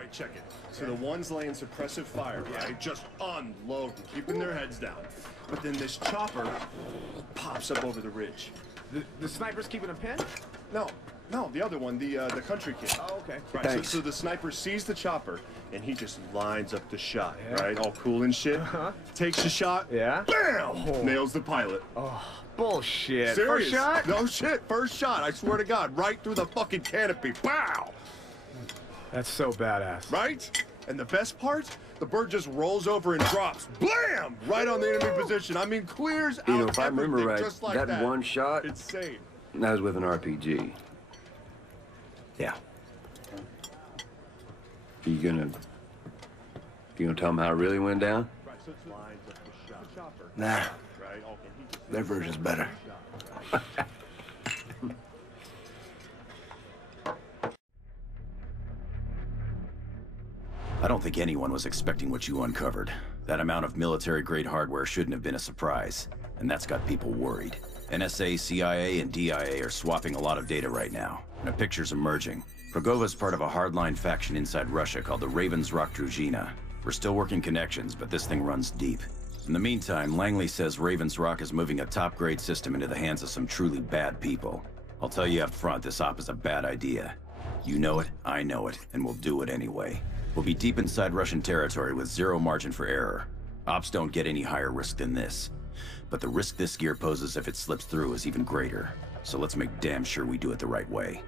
right, check it. So the ones laying suppressive fire, right? Just unloading, keeping their heads down. But then this chopper pops up over the ridge. The sniper's keeping a pin? No, the other one, the country kid. Oh, okay. Right, so the sniper sees the chopper, and he just lines up the shot, right? All cool and shit. Takes the shot, yeah. Bam! Nails the pilot. Oh, bullshit. Serious? First shot? No shit, first shot. I swear to God, right through the fucking canopy. Pow! That's so badass. Right? And the best part? The bird just rolls over and drops. Blam! Right on the enemy position. I mean, clears out You know, if I remember everything right, just like that one shot, insane. that was with an RPG. Yeah. You gonna tell them how it really went down? Nah. Their version's better. I don't think anyone was expecting what you uncovered. That amount of military-grade hardware shouldn't have been a surprise, and that's got people worried. NSA, CIA, and DIA are swapping a lot of data right now, and a picture's emerging. Progova's part of a hardline faction inside Russia called the Ravens Rock Druzhina. We're still working connections, but this thing runs deep. In the meantime, Langley says Ravens Rock is moving a top-grade system into the hands of some truly bad people. I'll tell you up front, this op is a bad idea. You know it, I know it, and we'll do it anyway. We'll be deep inside Russian territory with zero margin for error. Ops don't get any higher risk than this. But the risk this gear poses if it slips through is even greater. So let's make damn sure we do it the right way.